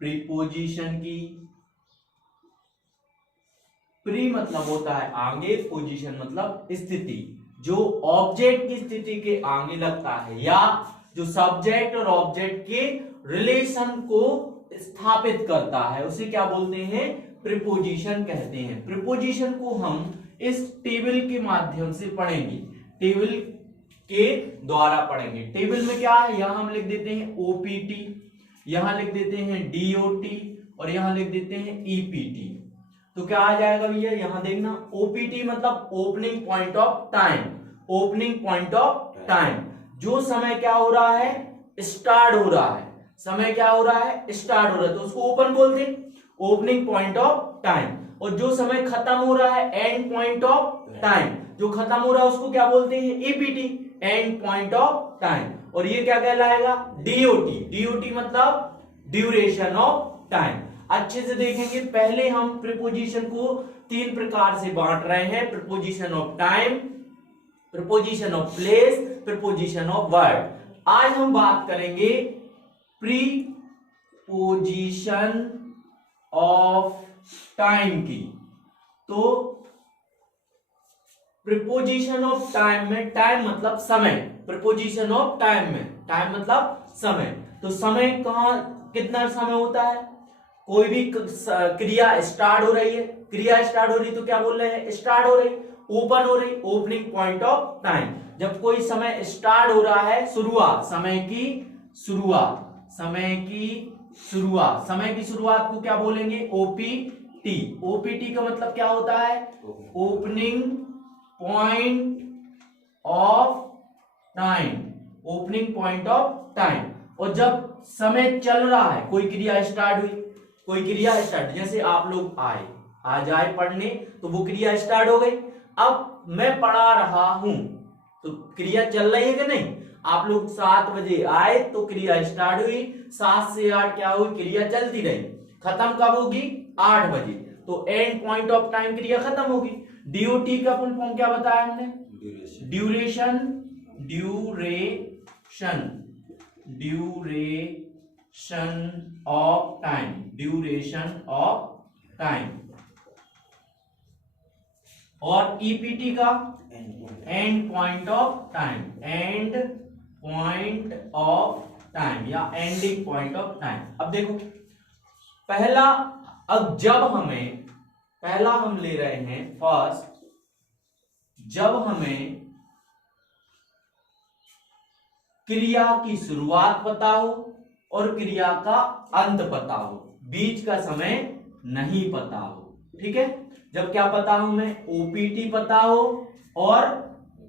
Preposition की। Pre मतलब होता है आगे, पोजीशन मतलब स्थिति, जो ऑब्जेक्ट की स्थिति के आगे लगता है या जो सब्जेक्ट और ऑब्जेक्ट के रिलेशन को स्थापित करता है, उसे क्या बोलते हैं, प्रीपोजिशन कहते हैं। प्रीपोजिशन को हम इस टेबल के माध्यम से पढ़ेंगे, टेबल के द्वारा पढ़ेंगे। टेबल में क्या है, यहां हम लिख देते हैं ओपीटी, यहां लिख देते हैं डीओटी और यहां लिख देते हैं ईपीटी। तो क्या आ जाएगा भैया, यहां देखना, ओपीटी मतलब opening point of time, opening point of time, जो समय क्या हो रहा है, स्टार्ट हो रहा है, समय क्या हो रहा है, स्टार्ट हो रहा है, तो उसको ओपन बोलते हैं, ओपनिंग पॉइंट ऑफ टाइम। और जो समय खत्म हो रहा है, एंड पॉइंट ऑफ टाइम, जो खत्म हो रहा है उसको क्या बोलते हैं, ईपीटी, एंड पॉइंट ऑफ टाइम। और ये क्या कहलाएगा, डीओटी, डीओटी मतलब ड्यूरेशन ऑफ टाइम। अच्छे से देखेंगे, पहले हम प्रीपोजिशन को तीन प्रकार से बांट रहे हैं, preposition of time, preposition of place, preposition of word. आज हम बात करेंगे प्रीपोजिशन ऑफ टाइम की। तो प्रीपोजिशन ऑफ टाइम में, टाइम मतलब समय, प्रीपोजिशन ऑफ टाइम में टाइम मतलब समय। तो समय कहां, कितना समय होता है, कोई भी क्रिया स्टार्ट हो रही है, क्रिया स्टार्ट हो रही तो क्या बोल रहे हैं, स्टार्ट हो रही, ओपन हो रही, ओपनिंग पॉइंट ऑफ टाइम। जब कोई समय स्टार्ट हो रहा है, शुरुआत, समय की शुरुआत, समय की शुरुआत, समय की शुरुआत को क्या बोलेंगे, ओपीटी। ओपीटी का मतलब क्या होता है, opening point of time, opening point of time. और जब समय चल रहा है, कोई क्रिया स्टार्ट हुई, कोई क्रिया स्टार्ट, जैसे आप लोग आए, आज आए पढ़ने, तो वो क्रिया स्टार्ट हो गई। अब मैं पढ़ा रहा हूं, तो क्रिया चल रही है कि नहीं, आप लोग 7 बजे आए तो क्रिया स्टार्ट हुई, 7 से 8 क्या हुई, क्रिया चलती रही, खत्म कब होगी, 8 बजे, तो एंड पॉइंट ऑफ टाइम क्रिया खत्म होगी। डीओटी का फुल फॉर्म क्या बताया हमने, duration, duration, duration of time, duration of time. और ईपीटी का and point of time, and point of time या एंडिंग पॉइंट ऑफ टाइम। अब देखो पहला, अब जब हमें, पहला हम ले रहे हैं फर्स्ट, जब हमें क्रिया की शुरुआत पता हो और क्रिया का अंत पता हो, बीच का समय नहीं पता हो, ठीक है। जब क्या पता हो, हमें ओपीटी पता हो और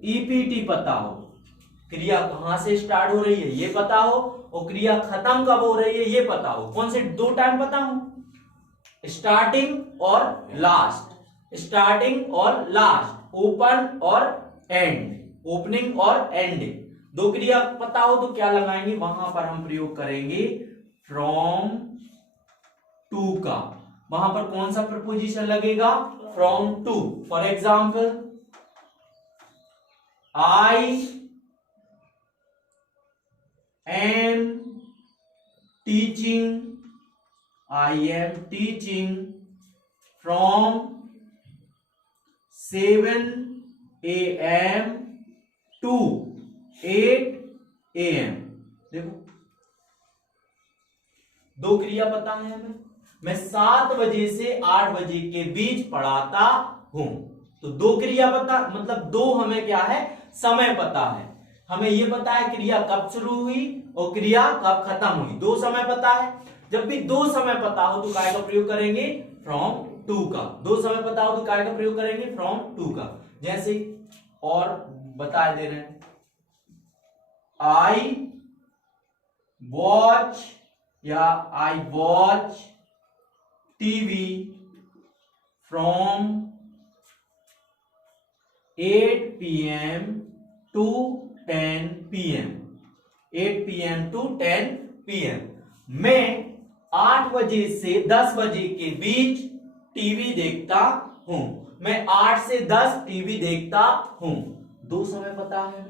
ईपीटी पता हो, क्रिया कहां से स्टार्ट हो रही है ये पता हो और क्रिया खत्म कब हो रही है ये पता हो। कौन से दो टाइम पता हो, स्टार्टिंग और लास्ट, स्टार्टिंग और लास्ट, ओपन और एंड, ओपनिंग और एंडिंग, दो क्रिया पता हो तो क्या लगाएंगे, वहां पर हम प्रयोग करेंगे फ्रॉम टू का। वहां पर कौन सा प्रपोजिशन लगेगा, from to. For example, I am teaching, I am teaching from 7 AM to 8 AM। देखो दो क्रिया पता है हमें, मैं 7 बजे से 8 बजे के बीच पढ़ाता हूं, तो दो क्रिया पता, मतलब दो हमें क्या है, समय पता है, हमें यह पता है क्रिया कब शुरू हुई और क्रिया कब खत्म हुई, दो समय पता है। जब भी दो समय पता हो तो काय का प्रयोग करेंगे, फ्रॉम टू का। दो समय पता हो तो काय का प्रयोग करेंगे, फ्रॉम टू का। जैसे और बता दे रहे हैं, आई वॉच या I watch TV from 8 PM to 10 PM, 8 PM to 10 PM। मैं 8 बजे से 10 बजे के बीच टीवी देखता हूं, मैं 8 से 10 टीवी देखता हूं। दो समय पता है,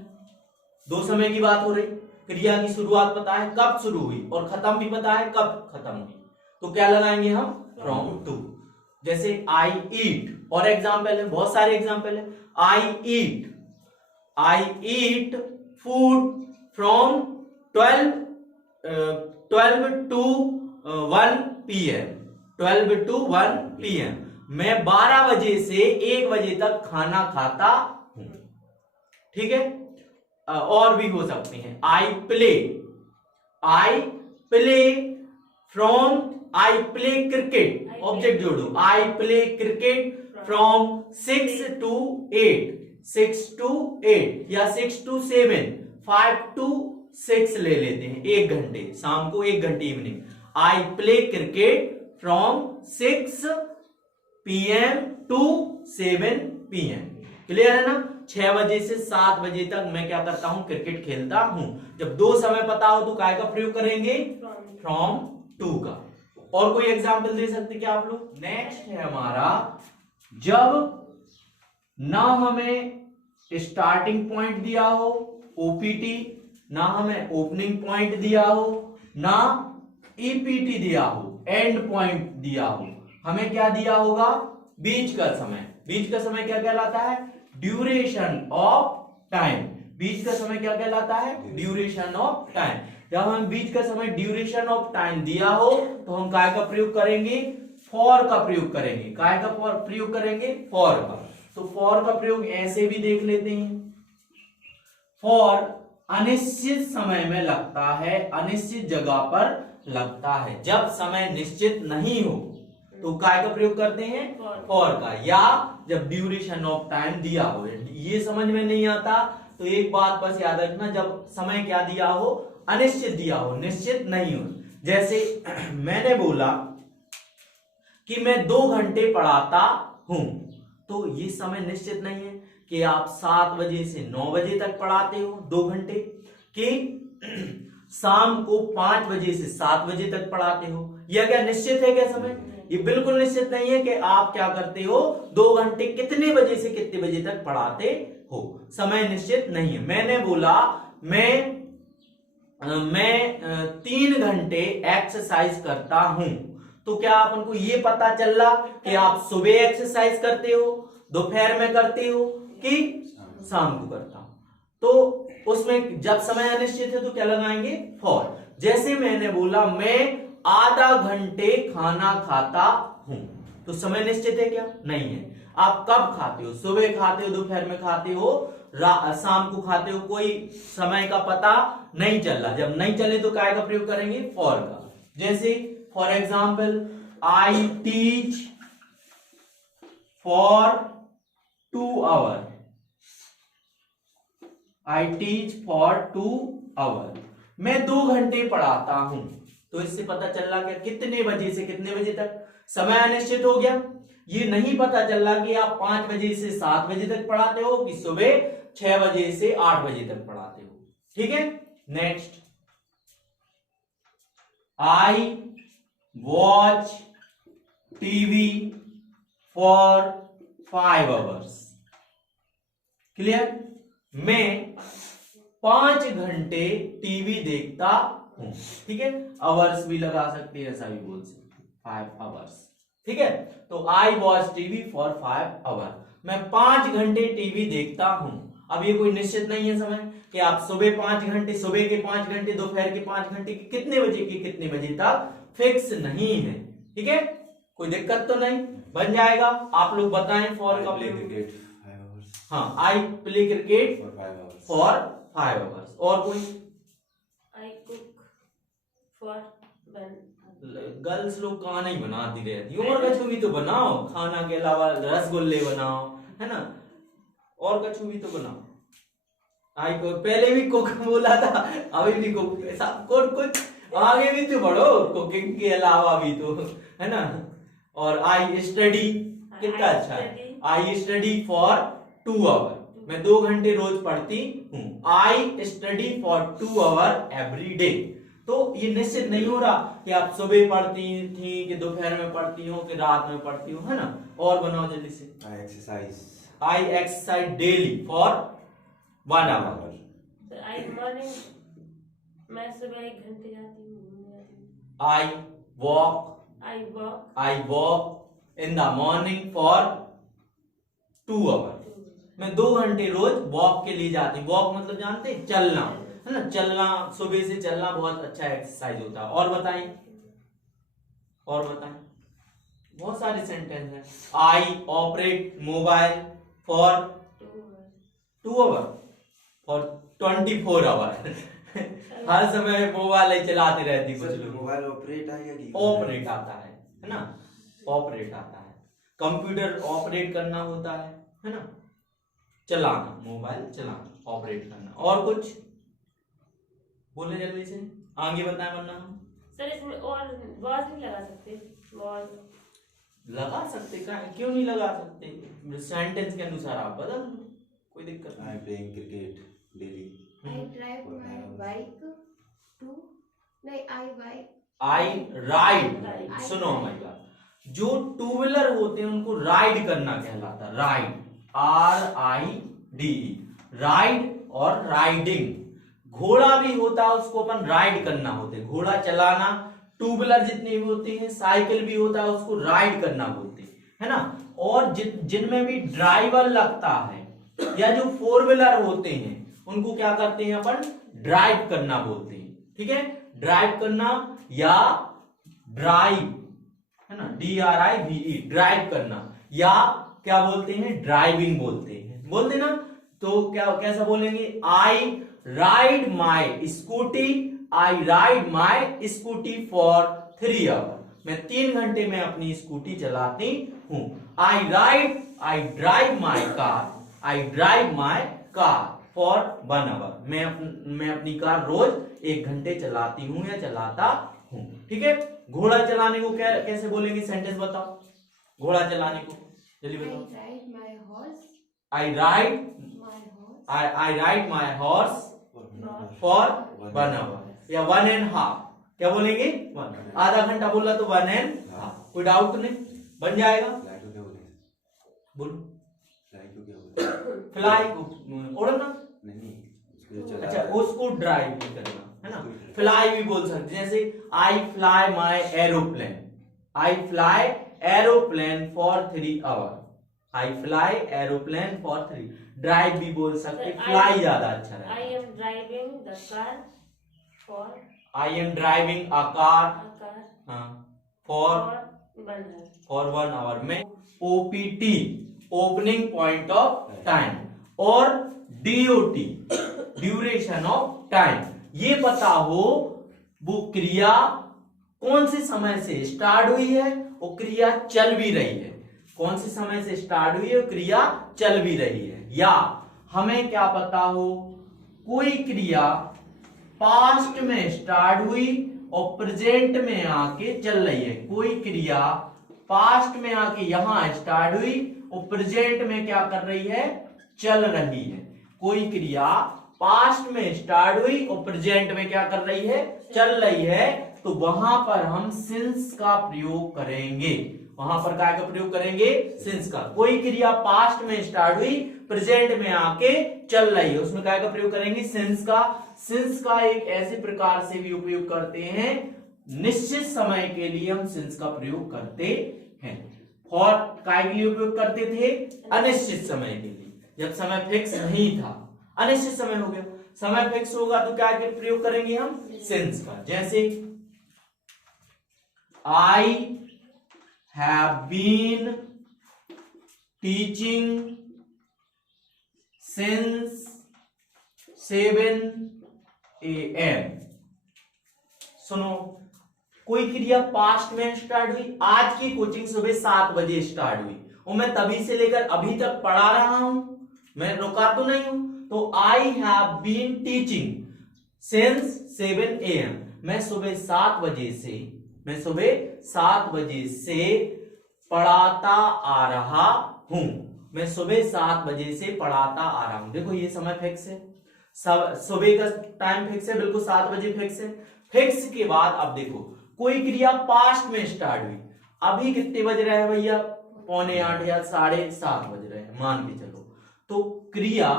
दो समय की बात हो रही, क्रिया की शुरुआत पता है कब शुरू हुई और खत्म भी पता है कब खत्म हुई। तो क्या लगाएंगे हम? From to. जैसे आई ईट, और एग्जाम्पल है, बहुत सारे एग्जाम्पल है। I eat food from 12 to 1 PM। 12 to 1 PM। मैं 12 बजे से 1 बजे तक खाना खाता हूं। ठीक है, और भी हो सकते हैं। I play from, I play cricket, object जोड़ो, I play cricket from 6 to 8, 6 to 8 या 6 टू 7, 5 टू 6 ले लेते हैं, 1 घंटे, शाम को 1 घंटे evening. I play cricket from 6 PM to 7 PM। Clear है ना? 6 बजे से 7 बजे तक मैं क्या करता हूं? क्रिकेट खेलता हूं। जब दो समय पता हो तो काय का प्रयोग करेंगे? फ्रॉम टू का। और कोई एग्जाम्पल दे सकते क्या आप लोग? नेक्स्ट है हमारा, जब ना हमें स्टार्टिंग पॉइंट दिया हो OPT, ना हमें ओपनिंग पॉइंट दिया हो, ना EPT दिया हो, एंड पॉइंट दिया हो, हमें क्या दिया होगा? बीच का समय। बीच का समय क्या कहलाता है? Duration of time. बीच का समय क्या कहलाता है? Duration of time. जब हम बीच का समय ड्यूरेशन ऑफ टाइम दिया हो तो हम काय का प्रयोग करेंगे? फॉर का प्रयोग करेंगे। काय का प्रयोग करेंगे? फॉर का। तो फॉर का प्रयोग ऐसे भी देख लेते हैं। फॉर अनिश्चित समय में लगता है, अनिश्चित जगह पर लगता है। जब समय निश्चित नहीं हो तो काय का प्रयोग करते हैं? फॉर का। या जब ड्यूरेशन ऑफ टाइम दिया हो। ये समझ में नहीं आता तो एक बात बस याद रखना, जब समय क्या दिया हो? अनिश्चित दिया हो, निश्चित नहीं हो। जैसे मैंने बोला कि मैं 2 घंटे पढ़ाता हूं, तो ये समय निश्चित नहीं है कि आप 7 बजे से 9 बजे तक पढ़ाते हो 2 घंटे, कि शाम को 5 बजे से 7 बजे तक पढ़ाते हो। यह क्या निश्चित है क्या समय? ये बिल्कुल निश्चित नहीं है कि आप क्या करते हो, 2 घंटे कितने बजे से कितने बजे तक पढ़ाते हो। समय निश्चित नहीं है। मैंने बोला मैं 3 घंटे एक्सरसाइज करता हूं, तो क्या अपन को ये पता चल रहा कि आप सुबह एक्सरसाइज करते हो, दोपहर में करते हो, कि शाम को करता हूं? तो उसमें जब समय अनिश्चित है तो क्या लगाएंगे? फॉर। जैसे मैंने बोला मैं आधा घंटे खाना खाता हूं, तो समय निश्चित है क्या? नहीं है। आप कब खाते हो? सुबह खाते हो, दोपहर में खाते हो, शाम को खाते हो, कोई समय का पता नहीं चल रहा। जब नहीं चले तो काय का प्रयोग करेंगे? फॉर का। जैसे for example, I teach for 2 hour. I teach for 2 hour. मैं 2 घंटे पढ़ाता हूं, तो इससे पता चल रहा क्या कितने बजे से कितने बजे तक? समय अनिश्चित हो गया। ये नहीं पता चल रहा कि आप 5 बजे से 7 बजे तक पढ़ाते हो कि सुबह 6 बजे से 8 बजे तक पढ़ाते हो। ठीक है, next, I watch TV for 5 hours. Clear? मैं 5 घंटे टीवी देखता हूं। ठीक है, आवर्स भी लगा सकते हैं, ऐसा भी बोल सकते, 5 आवर्स। ठीक है, तो I watch TV for 5 hour. मैं 5 घंटे टीवी देखता हूं। अब ये कोई निश्चित नहीं है समय कि आप सुबह 5 घंटे, सुबह के 5 घंटे, दोपहर के 5 घंटे, कितने बजे के कितने बजे तक, फिक्स नहीं है। ठीक है, कोई दिक्कत तो नहीं, बन जाएगा। आप लोग बताएं फॉर का प्रयोग। हाँ, आई प्ले क्रिकेट फॉर 5 आवर्स। और कोई? I cook for 1। गर्ल्स लोग खाना ही बनाती रहती, और कछु भी तो बनाओ, खाना के अलावा रसगुल्ले बनाओ, है ना, और कछु भी तो बनाओ। आई को पहले भी कुक बोला था, अभी भी कुक, सब कुछ आगे भी तो बढ़ो, कुकिंग के अलावा भी तो, है ना। और आई स्टडी, कितना अच्छा है, आई स्टडी फॉर 2 आवर। मैं 2 घंटे रोज पढ़ती हूँ। I study for 2 hour every day. तो ये निश्चित नहीं हो रहा कि आप सुबह पढ़ती थी, कि दोपहर में पढ़ती हो, कि रात में पढ़ती हो, है ना। और बनाओ जल्दी से। I exercise daily for 1 hour. I morning, मैं सुबह 1 घंटे जाती हूँ, घूमने जाती हूँ। I walk I walk in the morning for 2 hours. मैं 2 घंटे रोज वॉक के लिए जाती हूँ। वॉक मतलब जानते हैं, चलना, है ना। चलना, सुबह से चलना बहुत अच्छा एक्सरसाइज होता है। और बताइए, बहुत सारे सेंटेंस हैं। I operate mobile for 2 hour, for 24 hour. हर समय मोबाइल ही चलाते रहती कुछ लोग। मोबाइल ऑपरेट है या ऑपरेट आता है ना, ऑपरेट आता है। कंप्यूटर ऑपरेट करना होता है ना, चलाना, मोबाइल चलाना, ऑपरेट करना। और कुछ बोले जल्दी से, आगे बताएं वरना हम। सर इसमें और वॉज नहीं लगा सकते? वॉज लगा सकते, क्यों नहीं लगा सकते? सेंटेंस के अनुसार आप बदल लो, कोई दिक्कत नहीं। I playing cricket daily. I drive my bike to नहीं आई राइड, सुनो हमारी बात। जो टू व्हीलर होते हैं उनको राइड करना कहलाता है। राइड, RIDE, राइड और राइडिंग। घोड़ा भी होता है, उसको अपन राइड करना होते हैं, घोड़ा चलाना। टू व्हीलर जितने भी होते हैं, साइकिल भी होता है, उसको राइड करना बोलते हैं, है ना। और जिनमें भी ड्राइवर लगता है या जो 4 व्हीलर होते हैं उनको क्या करते हैं अपन, ड्राइव करना बोलते हैं। ठीक है, ड्राइव करना या ड्राइव, है ना, DRIVE, ड्राइव करना, या क्या बोलते हैं, ड्राइविंग बोलते ना। तो क्या कैसा बोलेंगे, I ride my scooty for 3 hour. मैं 3 घंटे में अपनी स्कूटी चलाती हूँ। I drive my car for 1 hour. मैं अपनी कार रोज 1 घंटे चलाती हूँ या चलाता हूँ। ठीक है। घोड़ा चलाने को कैसे बोलेंगे, सेंटेंस बताओ घोड़ा चलाने को, जल्दी बताओ। I ride my horse for 1 hour या 1.5। क्या बोलेंगे, 1, आधा घंटा बोला तो 1.5। कोई डाउट तो नहीं, बन जाएगा। फ्लाई को क्या बोलेंगे? बोलो, फ्लाई को क्या बोलेंगे? फ्लाई को उड़ना, नहीं, उसको चला अच्छा उसको ड्राइव भी करना, है ना। फ्लाई भी बोल सकते, जैसे I fly my aeroplane for 3 hour. I fly aeroplane for 3। Drive भी बोल सकते, फ्लाई ज्यादा अच्छा है। I am driving the car for I am driving a car for 1 hour में। OPT, opening point of time, और DOT, ड्यूरेशन ऑफ टाइम। ये पता हो वो क्रिया कौन से समय से स्टार्ट हुई है और क्रिया चल भी रही है, कौन से समय से स्टार्ट हुई है और क्रिया चल भी रही है। या हमें क्या पता हो कोई क्रिया पास्ट में स्टार्ट हुई और प्रेजेंट में आके चल रही है। कोई क्रिया पास्ट में आके यहां स्टार्ट हुई और प्रेजेंट में क्या कर रही है, चल रही है। कोई क्रिया पास्ट में स्टार्ट हुई और प्रेजेंट में क्या कर रही है, चल रही है, तो वहां पर हम सिंस का प्रयोग करेंगे। वहां पर क्या का प्रयोग करेंगे, सिंस का। कोई क्रिया पास्ट में स्टार्ट हुई, प्रेजेंट में आके चल रही है, उसमें क्या का प्रयोग करेंगे, सिंस का। सिंस का एक ऐसे प्रकार से भी उपयोग करते हैं, निश्चित समय के लिए हम सिंस का प्रयोग करते हैं। फॉर काय के लिए उपयोग करते थे, अनिश्चित समय के लिए, जब समय फिक्स नहीं था, अनिश्चित समय हो गया। समय फिक्स होगा तो क्या के प्रयोग करेंगे हम, सिंस का। जैसे I have been teaching since 7 AM। सुनो, कोई क्रिया पास्ट में स्टार्ट हुई, आज की कोचिंग सुबह 7 बजे स्टार्ट हुई और मैं तभी से लेकर अभी तक पढ़ा रहा हूं, मैं रुका तो नहीं हूं। तो I have been teaching since 7 AM। मैं सुबह 7 बजे से पढ़ाता आ रहा हूं। मैं सुबह 7 बजे से पढ़ाता आ रहा हूं। देखो ये समय फिक्स है, सुबह का टाइम फिक्स है, बिल्कुल 7 बजे फिक्स है। फिक्स के बाद अब देखो कोई क्रिया पास्ट में स्टार्ट हुई, अभी कितने बज रहे हैं भैया, 7:45 या 7:30 बज रहे हैं, मान के चलो। तो क्रिया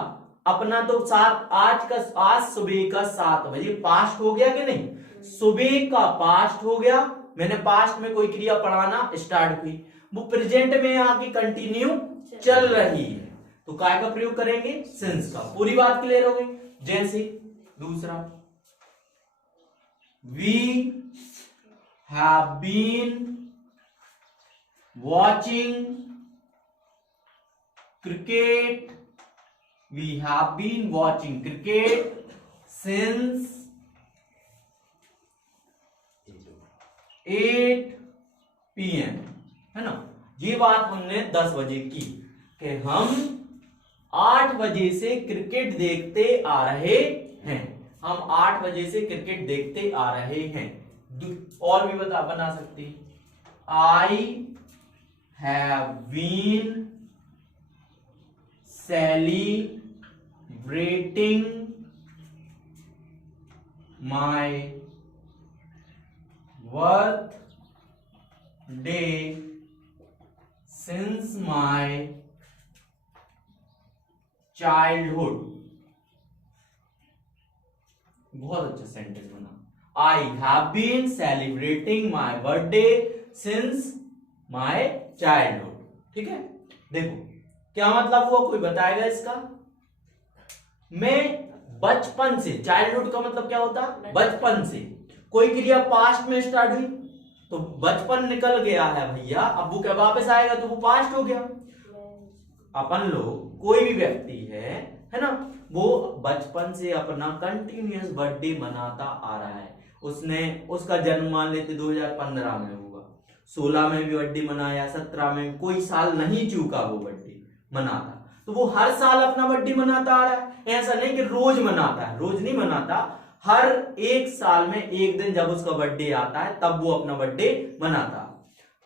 अपना तो आज सुबह का 7 बजे पास्ट हो गया कि नहीं, सुबह का पास्ट हो गया, मैंने पास्ट में कोई क्रिया पढ़ाना स्टार्ट हुई, वो प्रेजेंट में आके कंटिन्यू चल रही है, तो काय का प्रयोग करेंगे? सिंस का। पूरी बात क्लियर हो गई। जैसे दूसरा, we have been watching cricket, we have been watching cricket since 8 PM, है ना। ये बात हमने 10 बजे की कि हम 8 बजे से क्रिकेट देखते आ रहे हैं, हम 8 बजे से क्रिकेट देखते आ रहे हैं। और भी बना सकते हैं, I have been celebrating my birthday since my childhood. बहुत अच्छा सेंटेंस बना। I have been celebrating my birthday since my childhood. ठीक है, देखो क्या मतलब हुआ, कोई बताएगा इसका? मैं बचपन से, चाइल्डहुड का मतलब क्या होता है? बचपन से। कोई क्रिया पास्ट में स्टार्ट हुई तो बचपन निकल गया है भैया, अब वो क्या वापस आएगा तो वो पास्ट हो गया। अपन लोग, कोई भी व्यक्ति है ना, वो बचपन से अपना कंटिन्यूअस बर्थडे मनाता आ रहा है। उसने, उसका जन्म मान लेते 2015 में होगा, 16 में भी बर्थडे मनाया, 17 में, कोई साल नहीं चूका वो बर्थडे मनाता, तो वो हर साल अपना बर्थडे मनाता आ रहा है। ऐसा नहीं कि रोज मनाता है, रोज नहीं मनाता, हर एक साल में एक दिन जब उसका बर्थडे आता है तब वो अपना बर्थडे मनाता।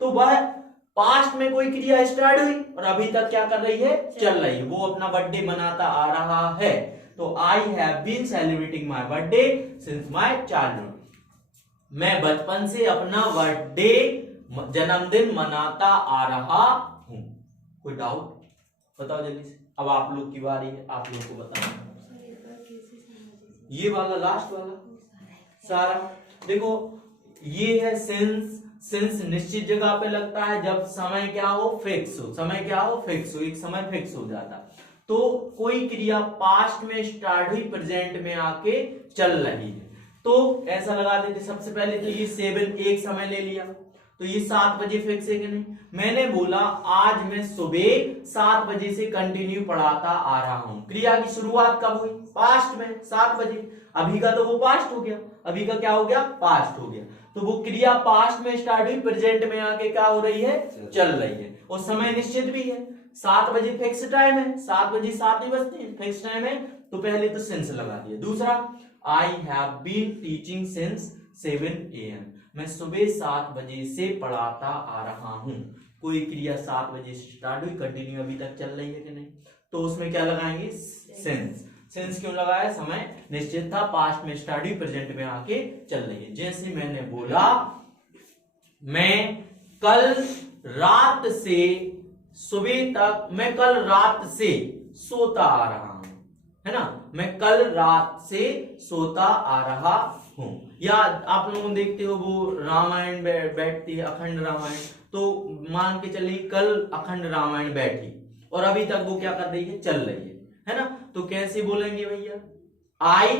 तो वह पास्ट में कोई क्रिया स्टार्ट हुई और अभी तक क्या कर रही है? चल रही है, वो अपना बर्थडे मनाता आ रहा है। तो I have been celebrating my birthday since my childhood, मैं बचपन से अपना बर्थडे, जन्मदिन मनाता आ रहा हूं। कोई डाउट? बताओ जल्दी से। अब आप लोग की बारी है, आप लोग को बताना। ये वाला लास्ट वाला सारा देखो, ये है सिंस। सिंस निश्चित जगह पे लगता है जब समय क्या हो? फिक्स हो। समय क्या हो? फिक्स हो, एक समय फिक्स हो जाता। तो कोई क्रिया पास्ट में स्टार्ट हुई, प्रेजेंट में आके चल रही है, तो ऐसा लगा देते। सबसे पहले तो ये 7 एक समय ले लिया, तो ये 7 बजे फिक्स है कि नहीं? मैंने बोला आज मैं सुबह 7 बजे से कंटिन्यू पढ़ाता आ रहा हूं। क्रिया की शुरुआत कब हुई? पास्ट में, 7 बजे। अभी का तो वो पास्ट हो गया, अभी का क्या हो गया? पास्ट हो गया। तो वो क्रिया पास्ट में स्टार्ट हुई, प्रेजेंट में आके क्या हो रही है? चल रही है। और समय निश्चित भी है, 7 बजे फिक्स टाइम है, 7 बजे 7 ही बजते हैं, फिक्स टाइम है। तो पहले तो सिंस लगा दिया। दूसरा, I have been teaching since 7 AM, मैं सुबह 7 बजे से पढ़ाता आ रहा हूं। कोई क्रिया 7 बजे से स्टार्ट हुई, कंटिन्यू अभी तक चल रही है कि नहीं? तो उसमें क्या लगाएंगे? सिंस। सिंस क्यों लगाया? समय निश्चित था, पास्ट में स्टार्ट हुई, प्रेजेंट में आके चल रही है। जैसे मैंने बोला मैं कल रात से सुबह तक, मैं कल रात से सोता आ रहा हूं, है ना। मैं कल रात से सोता आ रहा हूं। या आप लोग देखते हो वो रामायण बैठती है, अखंड रामायण, तो मान के चलिए कल अखंड रामायण बैठी और अभी तक वो क्या कर रही है? चल रही है ना। तो कैसे बोलेंगे भैया? I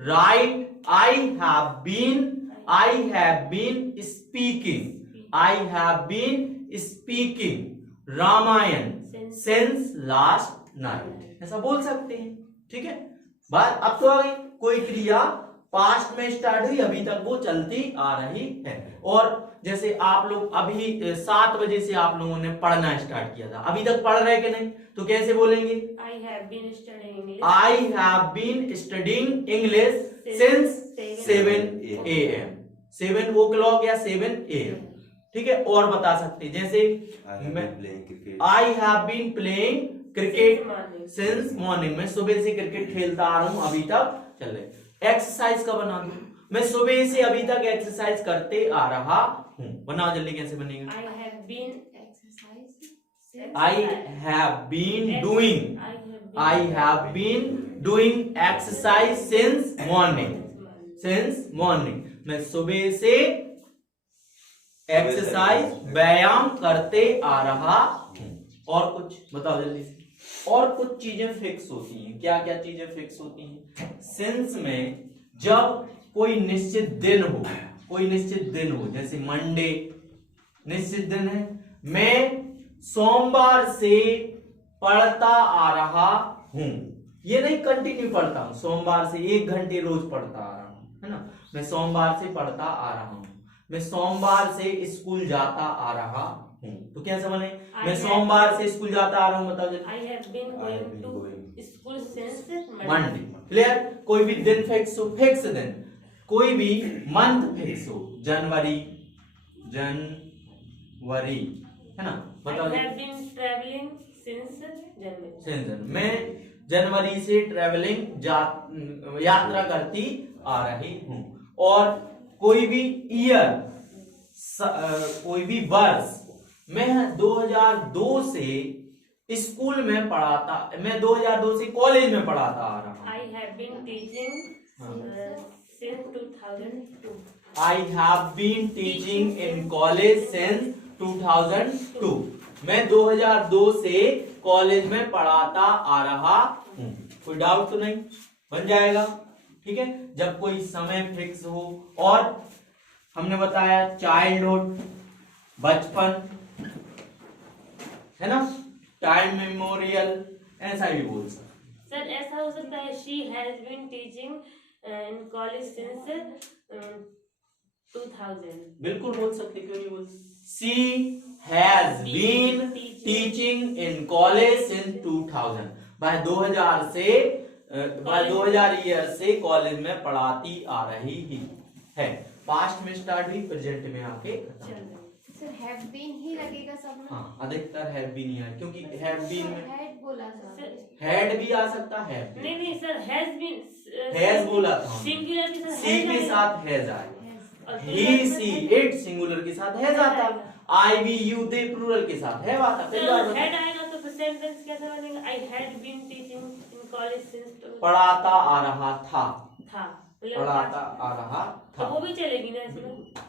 right, I have been speaking, I have been speaking Ramayan since last night, ऐसा बोल सकते हैं। ठीक है, बात अब तो आ गई। कोई क्रिया पास्ट में स्टार्ट हुई, अभी तक वो चलती आ रही है। और जैसे आप लोग अभी 7 बजे से आप लोगों ने पढ़ना स्टार्ट किया था, अभी तक पढ़ रहे कि नहीं? तो कैसे बोलेंगे? I have been studying English. I have been studying English since 7 AM. 7 o'clock या 7 AM। ठीक है, और बता सकते हैं जैसे I have been playing cricket since morning, मैं सुबह से क्रिकेट खेलता आ रहा हूं, अभी तक चल रहे। एक्सरसाइज का बना दूं, मैं सुबह से अभी तक एक्सरसाइज करते आ रहा हूं। बनाओ जल्दी, कैसे बनेगा? I have been doing exercise since morning। मैं सुबह से एक्सरसाइज व्यायाम करते आ रहा हूं। और कुछ बताओ जल्दी से। और कुछ चीजें फिक्स होती हैं। क्या क्या चीजें फिक्स होती हैं? सिंस में जब कोई निश्चित दिन हो, कोई निश्चित दिन हो, जैसे मंडे निश्चित दिन है, मैं सोमवार से पढ़ता आ रहा हूं। ये नहीं कंटिन्यू पढ़ता हूं, सोमवार से 1 घंटे रोज पढ़ता आ रहा हूं, है ना। मैं सोमवार से पढ़ता आ रहा हूं, मैं सोमवार से स्कूल जाता आ रहा हूं। तो क्या समझ है? मैं सोमवार से स्कूल जाता आ रहा हूं, बताओ जल्दी। I have been going to school since Monday. Clear? कोई भी दिन फिक्स हो, फिक्स दिन, कोई भी मंथ फिक्स हो, जनवरी, है ना। I बताओ have been traveling since January. जनवरी। मैं जनवरी से ट्रेवलिंग यात्रा करती आ रही हूं। और कोई भी ईयर, कोई भी वर्ष, मैं 2002 से स्कूल में पढ़ाता, मैं 2002 से कॉलेज में पढ़ाता आ रहा हूं। I have been teaching since 2002. I have been teaching in college since 2002. मैं 2002 से कॉलेज में पढ़ाता आ रहा हूं। कोई डाउट तो नहीं? बन जाएगा, ठीक है। जब कोई समय फिक्स हो, और हमने बताया चाइल्डहुड, बचपन, है ना, टाइम मेमोरियल, ऐसा भी बोल सकते। सर ऐसा हो सकता है she has been teaching in college since 2000. बिल्कुल बोल सकते, क्यों नहीं बोल सकते। She has been teaching in college since 2000. भाई 2000 से, भाई 2000 ईयर से कॉलेज में पढ़ाती आ रही ही है। पास्ट में स्टार्ट हुई, प्रेजेंट में आके खत्म। सर हैव बीन ही लगेगा सब में। हाँ, अधिकतर हैव बीन ही है, क्योंकि हैव बीन में हैड बोला सर। हैड भी आ सकता है। नहीं सर has been हैज बोला था, सिंगुलर के साथ सी के साथ हैज आए, ही सी इट सिंगुलर के साथ हैज आता, आई वी यू दे प्लूरल के साथ हैव आता। कई बार तो had आएगा तो फिर सेंटेंस कैसा बनेगा? I had been teaching in college since पढ़ाता आ रहा था, था, पढ़ाता आ रहा तो था। वो भी चलेगी ना इसमें।